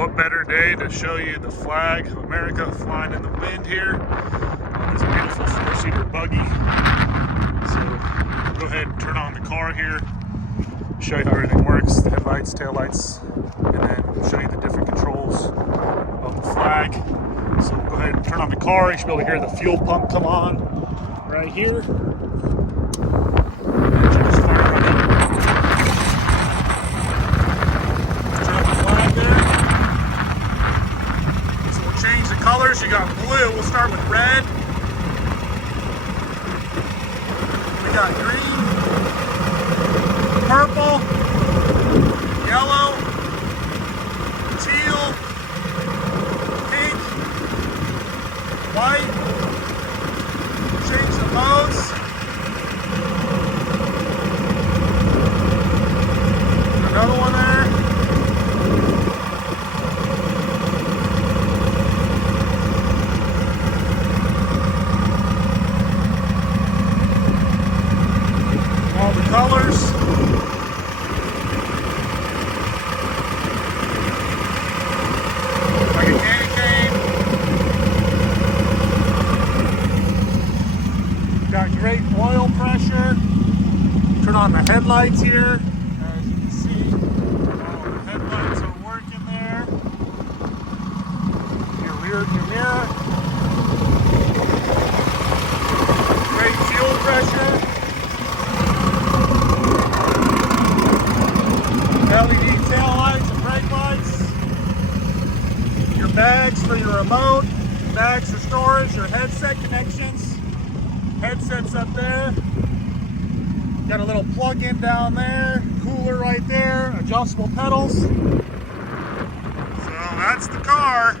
What better day to show you the flag of America flying in the wind here on this beautiful four-seater buggy. So go ahead and turn on the car here, show you how everything works, the headlights, taillights, and then show you the different controls of the flag. So go ahead and turn on the car. You should be able to hear the fuel pump come on right here. Colors, you got blue, we'll start with red. We got green, purple, yellow, teal, pink, white. Change the modes. Another one there. All the colors. Like a candy cane. Got great oil pressure. Turn on the headlights here. As you can see, all the headlights are working there. Your rear view mirror. Great fuel pressure. LED tail lights and brake lights. Your bags for your remote, bags for storage, your headset connections. Headsets up there. Got a little plug-in down there, cooler right there, adjustable pedals. So that's the car.